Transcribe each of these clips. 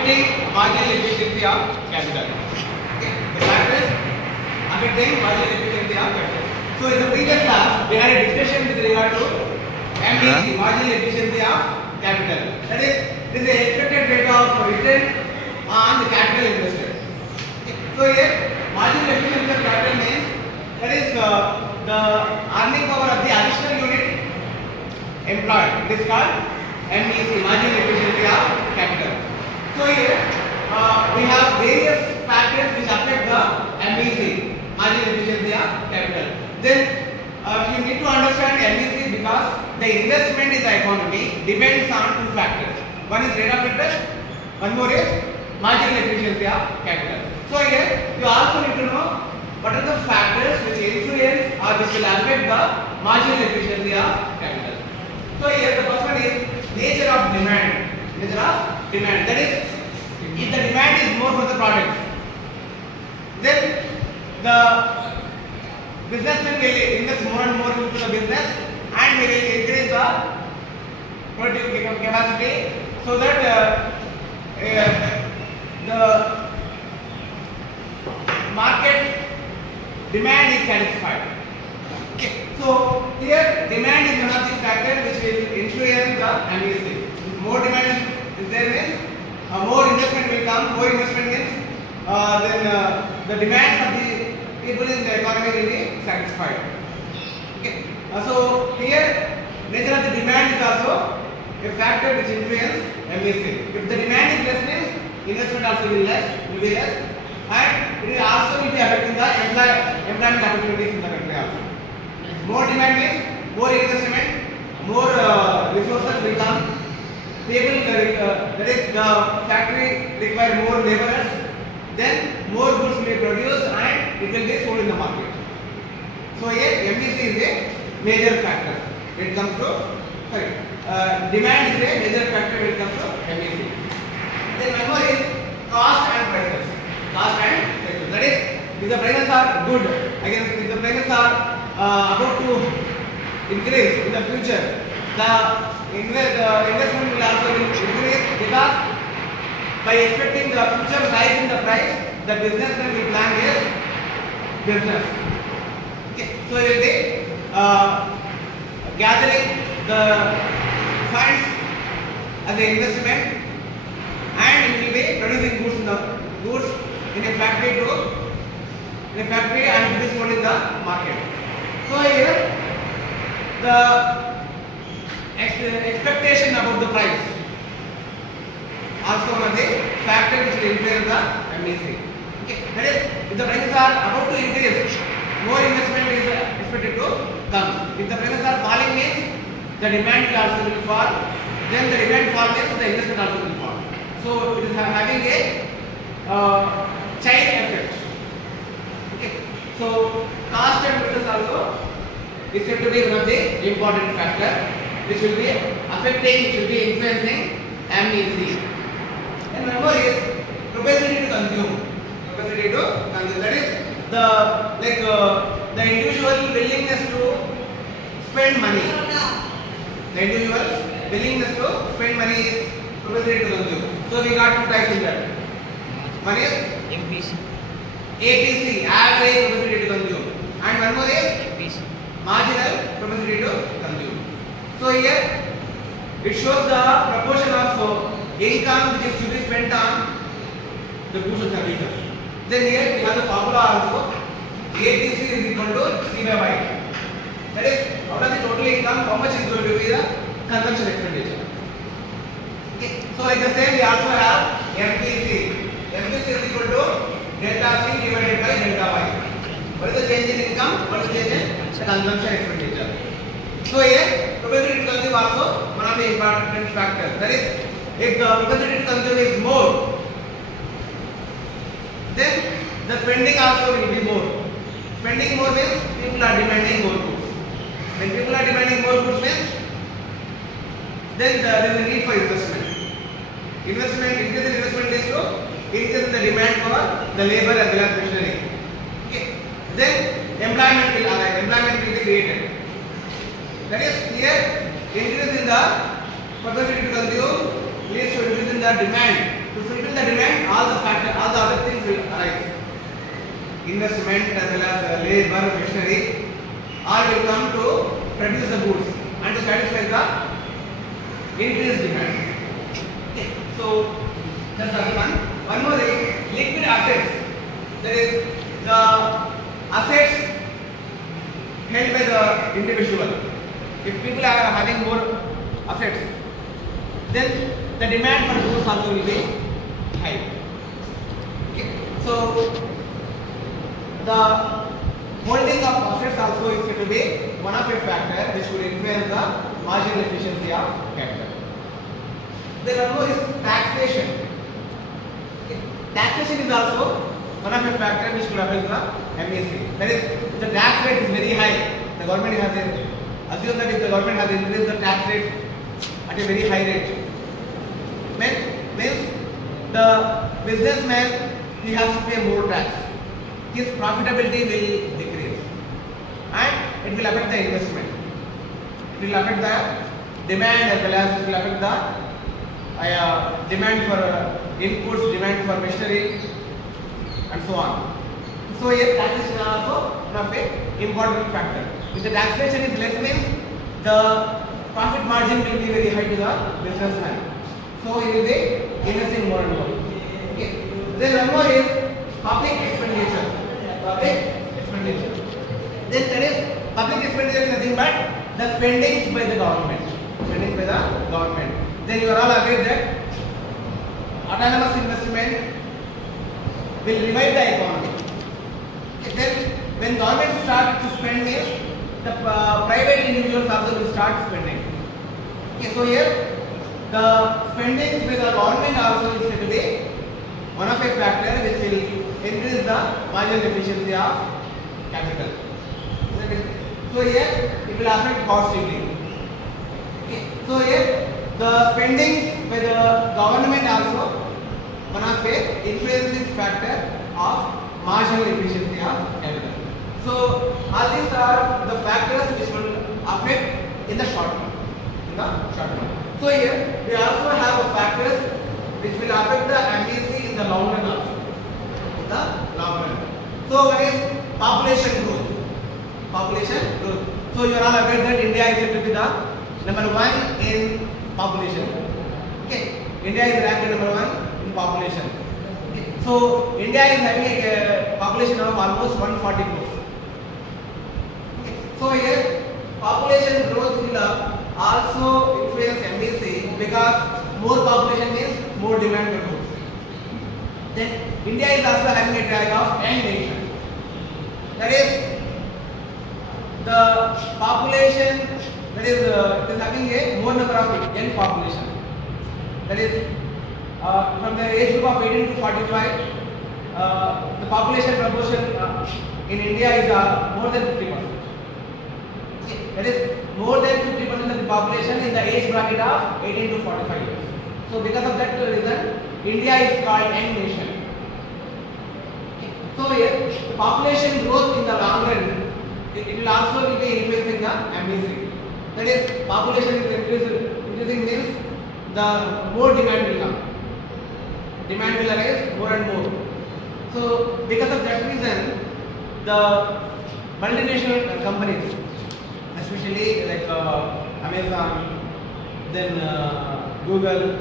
affecting marginal efficiency of capital. Okay. The factors affecting marginal efficiency of capital. So in the previous class, we had a discussion with regard to MDC, marginal efficiency of capital. That is, this is the expected rate of return on the capital invested. Okay. So here, marginal efficiency of capital means that is the earning power of the additional unit employed. It is called MEC, marginal efficiency of capital. So here we have various factors which affect the MEC, marginal efficiency of capital. Then you need to understand MEC because the investment in the economy depends on two factors. One is rate of interest, one more is marginal efficiency of capital. So here you also need to know what are the factors which influence or which will affect the marginal efficiency of capital. So here the first one is nature of demand. Nature of demand. That is, if the demand is more for the product, then the businessman will invest more and more into the business and he will increase the productive capacity so that the market demand is satisfied. Okay. So here demand is one of the factors which will influence the MEC. If more demand is there means more investment will come. More investment means then the demands of the people in the economy will be satisfied. Okay. So here nature of the demand is also a factor which influences MEC. If the demand is less means investment also will be less, and it will also be affecting the employment opportunities in the country also. More demand means more investment, more resources will come. People, that is the factory require more laborers, then more goods will be produced and it will be sold in the market. So here MEC is a major factor when it comes to, demand is a major factor when it comes to MEC. Then one more is cost and prices. Cost and prices. That is, if the prices are good, against if the prices are about to increase in the future, the investment will also increase because by expecting the future rise in the price, the businessman will plan his business. Okay. So he will be gathering the funds as an investment and he will be producing goods in a factory and it is sold in the market. So here the expectation about the price also one of the factor which will influence the MEC. Okay. That is, if the prices are about to increase, more investment is expected to come. If the prices are falling means the demand will also fall. Then the demand fall means the investment also will fall. So it is having a chain effect. Okay. So cost and prices also is said to be one of the important factor which will be affecting, which will be influencing MEC. And one more is propensity to consume. Propensity to consume. That is the individual willingness to spend money. The individual's willingness to spend money is propensity to consume. So we got two types in that. One is APC, average propensity to consume, and one more is marginal propensity to consume. So here it shows the proportion of income which is to be spent on the goods and services. Then here we have the formula also. APC is equal to C by Y. That is, out of the total income, how much is going to be the consumption expenditure. Okay. So like the same, we also have MPC. MPC is equal to delta C divided by delta Y. What is the change in income? What is the change in consumption expenditure? So here, propensity to consume also one of the important factors. That is, if the propensity to consume is more, then the spending also will be more. Spending more means people are demanding more goods. When people are demanding more goods means then there is a need for investment. Increase in investment is to increase in the demand for the labor as well as machinery. Okay. Then employment will be created. That is, here increase in the propensity to consume leads to increase in the demand to fulfill the demand, all the other things will arise. Investment as well as labor, machinery, all will come to produce the goods and to satisfy the increased demand. Okay. So that's the one. One more is liquid assets. That is the assets held by the individual. If people are having more assets, then the demand for goods also will be high. Okay. So the holding of assets also is said to be one of a factor which will influence the marginal efficiency of capital. Then one more is taxation. Okay. Taxation is also one of a factor which will affect the MAC. That is, the tax rate is very high. The government has assume that if the government has increased the tax rate at a very high rate, means the businessman, he has to pay more tax. His profitability will decrease and it will affect the investment. It will affect the demand as well as it will affect the demand for inputs, demand for machinery and so on. So here taxation is also one of a important factor. If the taxation is less, means the profit margin will be very high to the businessman. So he will be investing more and more. Okay. Then one more is public expenditure. Public expenditure. Then there is public expenditure is nothing but the spendings by the government. Spendings by the government. Then you are all aware that autonomous investment will revive the economy. Then when government starts to spend, means the private individuals also will start spending. Okay, so here the spendings by the government also is said to be one of a factor which will increase the marginal efficiency of capital. So here it will affect positively. Okay, so here the spendings by the government also one of the influencing factor of marginal efficiency of capital. So all these are the factors which will affect in the short term. So here we also have factors which will affect the MAC in the long run also. In the long run. So one is population growth. Population growth. So you are all aware that India is said to be the number one in population. Okay. India is ranked number one in population. Okay. So India is having a population of almost 140 crores. Okay. So here population growth will also influence MAC because more population means more demand for goods. Then India is also having a tag of young nation. That is the population that is having a more number of young population. That is from the age group of 18 to 45, the population proportion in India is more than 50%. That is more than 50% of the population in the age bracket of 18 to 45 years. So because of that reason, India is called young nation. Okay. So here, the population growth in the long run, it will also be influencing the MAC. That is, population is increasing means the more demand will come. Demand will arise more and more. So because of that reason, the multinational companies, especially like Amazon, then Google,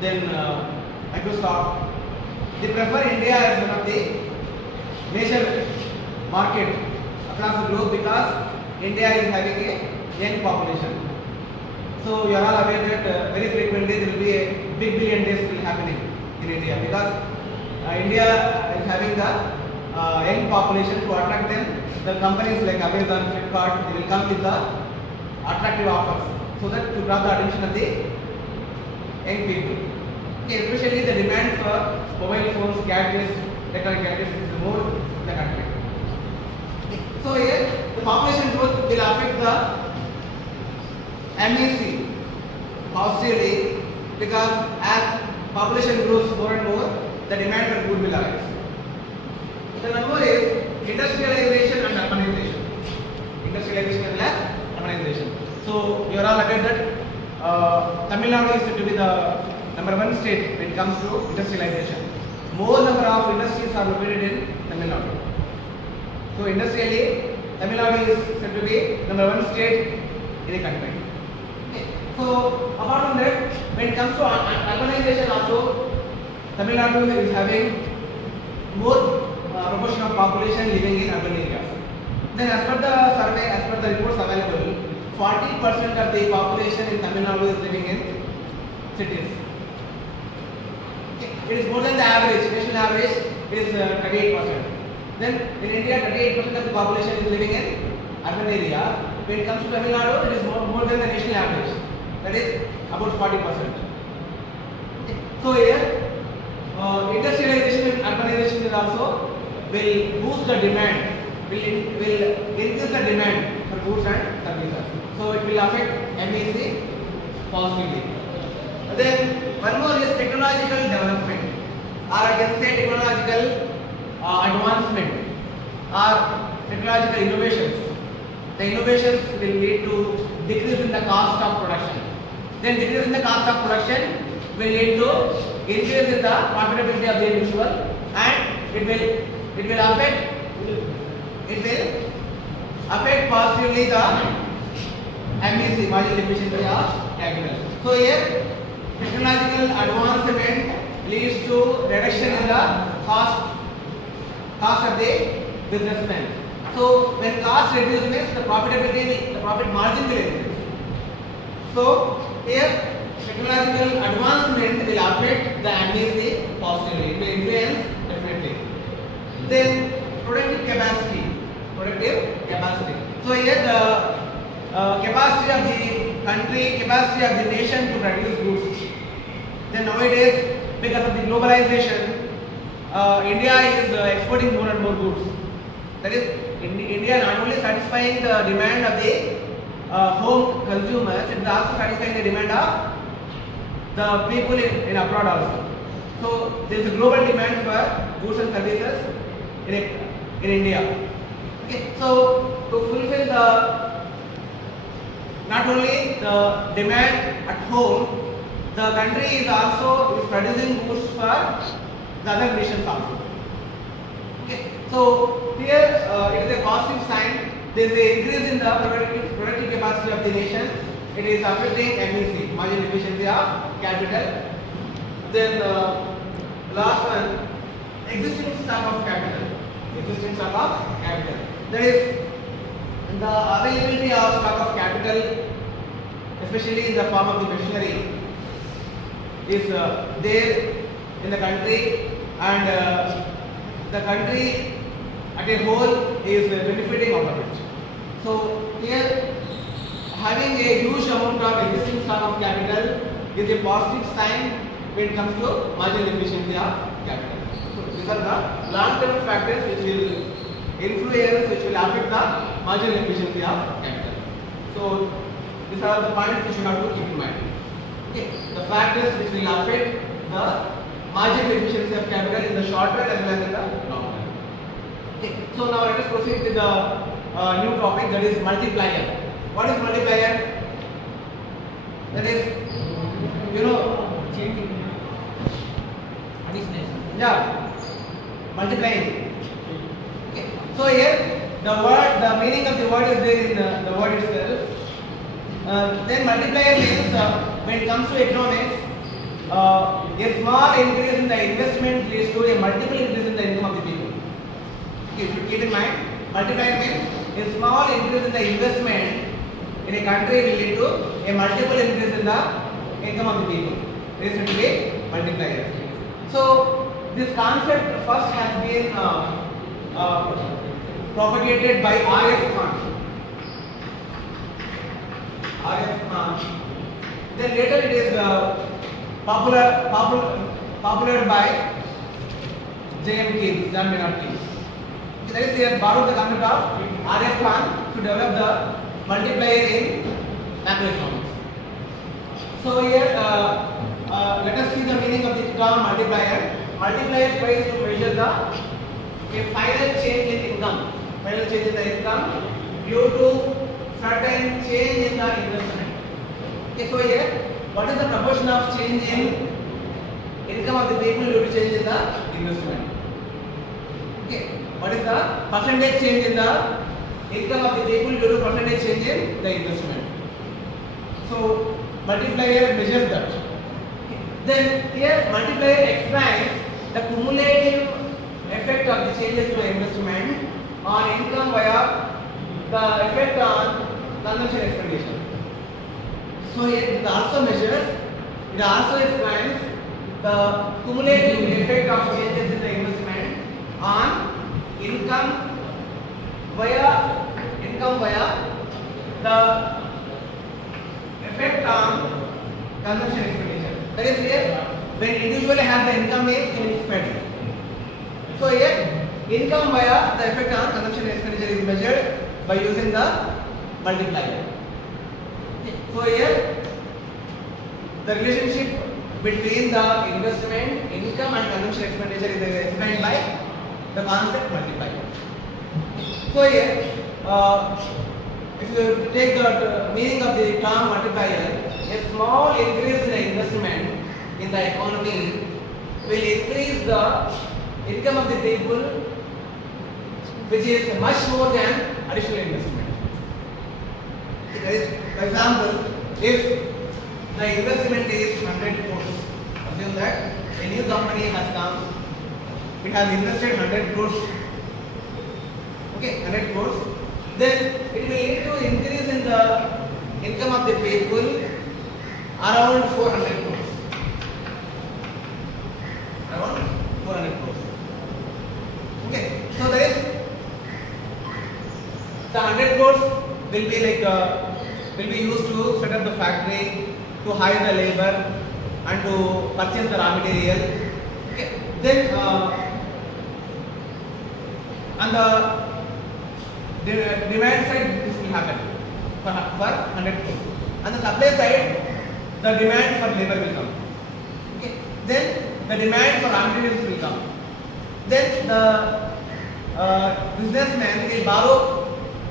then Microsoft, they prefer India as one of the major market across the globe because India is having a young population. So you are all aware that very frequently there will be a big billion days will happening in India because India is having the young population. To attract them, the companies like Amazon, Flipkart, they will come with the attractive offers so that to grab the attention of the young people. Okay, especially the demand for mobile phones, gadgets, electronic gadgets is more in the country. Okay. So here the population growth will affect the MAC positively because as population grows more and more, the demand for food will arise. The number is industrialization and urbanization. Industrialization as well as urbanization. So you are all aware that Tamil Nadu is said to be the number one state when it comes to industrialization. More number of industries are located in Tamil Nadu. So industrially, Tamil Nadu is said to be number one state in the country. Okay. So apart from that, when it comes to urbanization also, Tamil Nadu is having more proportion of population living in urban areas. Then as per the survey, as per the reports available, 40% of the population in Tamil Nadu is living in cities. Okay. It is more than the average, national average is 38%. Then in India, 38% of the population is living in urban areas. When it comes to Tamil Nadu, it is more than the national average, that is about 40%. Okay. So here, industrialization and urbanization is also will boost the demand, will increase the demand for goods and services. So it will affect MEC positively. Then one more is technological development, or I can say technological advancement or technological innovations. The innovations will lead to decrease in the cost of production. Then decrease in the cost of production will lead to increase in the profitability of the individual, and it will affect positively the MEC, marginal efficiency of capital. So here technological advancement leads to reduction in the cost of the businessman. So when cost reduces, the profitability, the profit margin will increase. So here technological advancement will affect the MEC positively. It will influence definitely. Then productive capacity. So here the capacity of the country, capacity of the nation to produce goods. Then nowadays, because of the globalization, India is exporting more and more goods. That is, India not only satisfying the demand of the home consumers, it is also satisfying the demand of the people in abroad also. So there is a global demand for goods and services in India. Okay. So to fulfill the not only the demand at home, the country is also producing goods for the other nations also. Okay. So here it is a positive sign. There is an increase in the productive capacity of the nation. It is affecting MEC, marginal efficiency of capital. Then last one, existing stock of capital. That is the availability of stock of capital, especially in the form of the machinery, is there in the country, and the country at a whole is benefiting out of it. So here, having a huge amount of existing stock of capital is a positive sign when it comes to marginal efficiency of capital. So these are the long-term factors which will influence, which will affect the marginal efficiency of capital. So these are the points which you have to keep in mind. Okay, the factors which will affect the marginal efficiency of capital in the short run as well as in the long run. Okay, so now let us proceed with the new topic, that is multiplier. What is multiplier? That is, you know, yeah, multiplying. Okay. So here the meaning of the word is there in the word itself. Then multiplier means when it comes to economics, a small increase in the investment leads to a multiple increase in the income of the people. Okay, you should keep in mind, multiplier means a small increase in the investment in a country will lead to a multiple increase in the income of the people. This is to be multiplier. So this concept first has been propagated by R.S. Khan. Then later it is popular by J.M. Keynes, John Maynard Keynes. That is, he has borrowed the concept of R.S. Khan to develop the multiplier in macroeconomics. So here, let us see the meaning of the term multiplier. Multiplier tries to measure a final change in income. Final change in the income due to certain change in the investment. Okay, so here, what is the proportion of change in investment. Okay, what is the percentage change in the income of the people due to percentage change in the investment? So multiplier measures that. Then here multiplier explains the cumulative effect of the changes in the investment on income via the effect on consumption expenditure. So it also measures, it also explains the cumulative effect of changes in the investment on income via the effect on consumption expenditure. That is here when individual has the income is spent. So here income via the effect on consumption expenditure is measured by using the multiplier. So here the relationship between the investment, income and consumption expenditure is explained by the concept multiplier. So here if you take the meaning of the term multiplier, a small increase in the investment in the economy will increase the income of the people, which is much more than additional investment. That is, for example, if the investment is 100 crores, assume that a new company has come, it has invested 100 crores, okay, 100 crores, then it will lead to increase in the income of the people around 400 crores. Around 400 crores. Okay, so there is the 100 crores will be like will be used to set up the factory, to hire the labor, and to purchase the raw material. Okay, then on the demand side, this will happen for 100 crores. On the supply side, the demand for labor will come. Okay, then the demand for raw materials will come. Then the businessman will borrow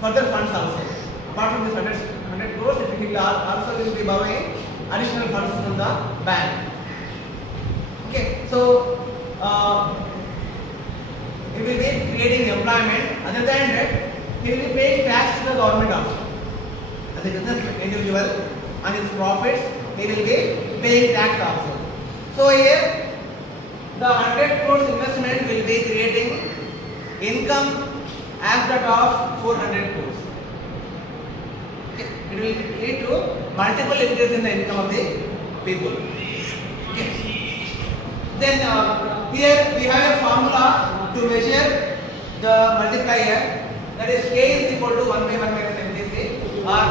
further funds also. Apart from this 100 crores, it will also be borrowing additional funds from the bank. Okay, so it will be creating employment. Other than that, he will be paying tax to the government also. As a business individual, on his profits, he will be paying tax also. So here, the 100 crores investment will be creating income as that of 400 crores. Okay. It will lead to multiple increase in the income of the people. Okay. Then here we have a formula to measure the multiplier, that is K is equal to 1 by 1 minus MPC, or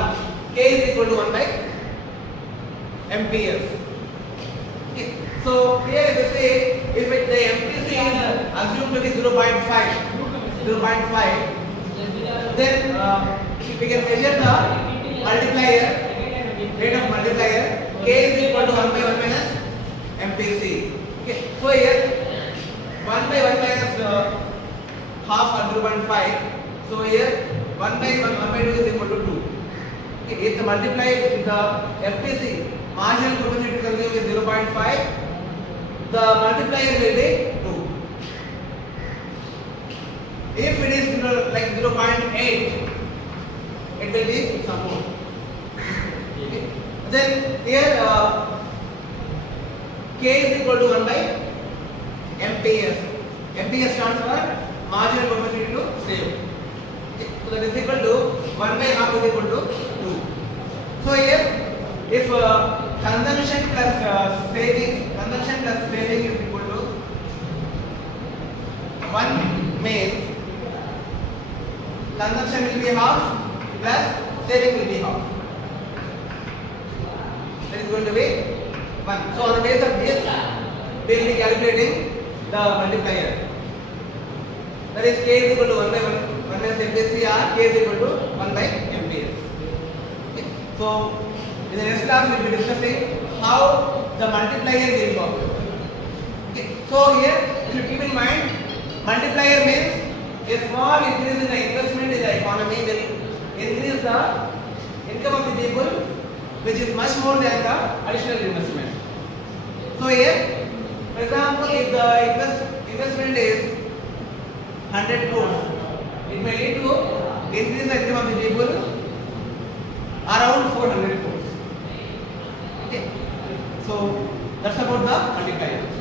K is equal to 1 by MPS. Okay. So here if you say, if the MPC is assumed to be 0.5, then we can measure the multiplier, rate of multiplier, K is equal to 1 by 1 minus MPC. Okay. So here 1 by 1 minus half or 0.5. So here 1 by 2 is equal to 2. Okay. If the multiplier with the MPC, marginal propensity to consume is 0.5, the multiplier will be 2. If it is like 0.8, it will be some more. Okay. Then here K is equal to 1 by MPS. MPS stands for marginal propensity to save. Okay. So that is equal to 1 by half is equal to 2. So here, if consumption plus saving is equal to 1 means consumption will be half plus saving will be half. That is going to be 1. So on the basis of this, we will be calculating the multiplier. That is K is equal to 1 by 1 minus MPC, or K is equal to 1 by MPS. Okay. So in the next class we will be discussing how the multiplier will work. Okay. So here you should keep in mind, multiplier means a small increase in the investment in the economy will increase the income of the people, which is much more than the additional investment. So here, for example, if investment is 100 crores. It may lead to increase the income of the people around 400 crores. Okay. So that's about the multiplier.